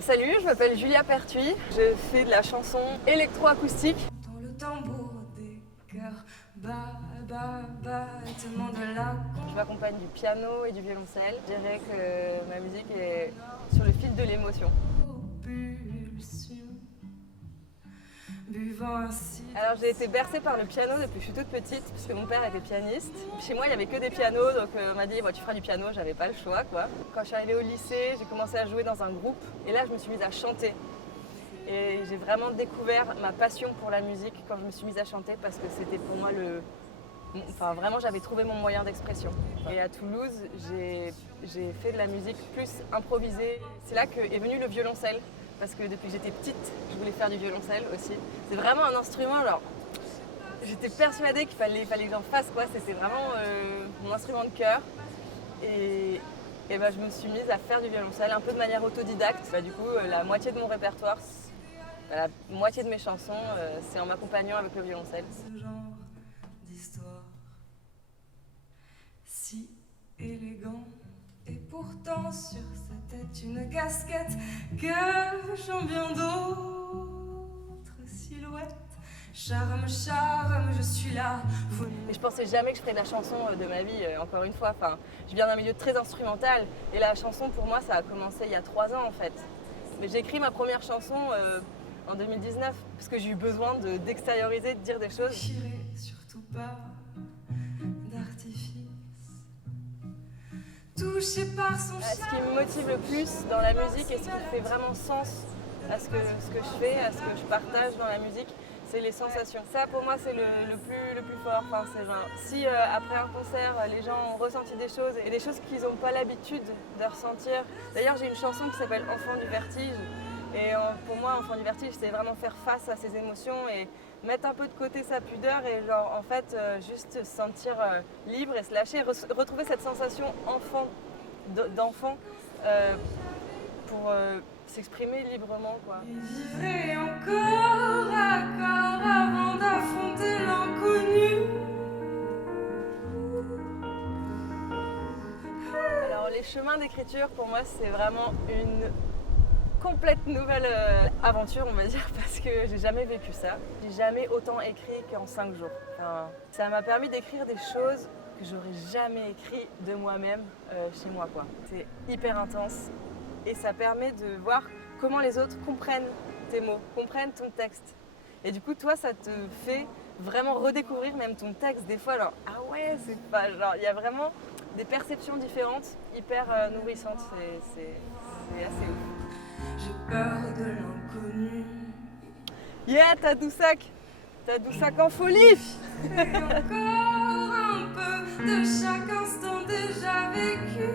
Salut, je m'appelle Julia Pertuis, je fais de la chanson électroacoustique. Dans le tambour des cœurs, battement de la Je m'accompagne du piano et du violoncelle. Je dirais que ma musique est sur le fil de l'émotion. propulsion, buvant ainsi. Alors j'ai été bercée par le piano depuis que je suis toute petite, puisque mon père était pianiste. Chez moi il n'y avait que des pianos, donc on m'a dit tu feras du piano, j'avais pas le choix quoi. Quand je suis arrivée au lycée, j'ai commencé à jouer dans un groupe et là je me suis mise à chanter. Et j'ai vraiment découvert ma passion pour la musique quand je me suis mise à chanter parce que c'était pour moi vraiment j'avais trouvé mon moyen d'expression. Et à Toulouse, j'ai fait de la musique plus improvisée. C'est là qu'est venu le violoncelle. Parce que depuis que j'étais petite, je voulais faire du violoncelle aussi. C'est vraiment un instrument, alors j'étais persuadée qu'il fallait que j'en fasse quoi. C'était vraiment mon instrument de cœur. Et je me suis mise à faire du violoncelle un peu de manière autodidacte. Du coup, la moitié de mon répertoire, la moitié de mes chansons, c'est en m'accompagnant avec le violoncelle. Ce genre d'histoire si élégant. Et pourtant sur sa tête une casquette cachant bien d'autres silhouettes. Charme, je suis là. Mais je pensais jamais que je ferais de la chanson de ma vie, encore une fois. Enfin, je viens d'un milieu très instrumental et la chanson pour moi ça a commencé il y a 3 ans en fait. Mais j'ai écrit ma première chanson en 2019 parce que j'ai eu besoin d'extérioriser, de dire des choses. J'irai surtout pas d'artifice. Touché par son Ce qui me motive le plus dans la musique et ce qui fait vraiment sens à ce que je fais, à ce que je partage dans la musique, c'est les sensations. Ça pour moi c'est le plus fort. Enfin, c'est genre, si après un concert les gens ont ressenti des choses et des choses qu'ils n'ont pas l'habitude de ressentir. D'ailleurs j'ai une chanson qui s'appelle Enfant du vertige et pour moi Enfant du vertige c'est vraiment faire face à ses émotions et mettre un peu de côté sa pudeur et genre en fait juste se sentir libre et se lâcher, retrouver cette sensation d'enfant pour s'exprimer librement quoi. Vivrai encore à corps avant d'affronter l'inconnu. Alors les chemins d'écriture pour moi c'est vraiment une complète nouvelle aventure on va dire parce que j'ai jamais vécu ça. J'ai jamais autant écrit qu'en 5 jours. Enfin, ça m'a permis d'écrire des choses que j'aurais jamais écrit de moi-même chez moi quoi. C'est hyper intense et ça permet de voir comment les autres comprennent tes mots, comprennent ton texte. Et du coup toi ça te fait vraiment redécouvrir même ton texte des fois genre ah ouais c'est pas genre il y a vraiment des perceptions différentes hyper nourrissantes, c'est assez ouf. J'ai peur de l'inconnu. Yeah, t'as Doussac en folie. Et encore un peu de chaque instant déjà vécu.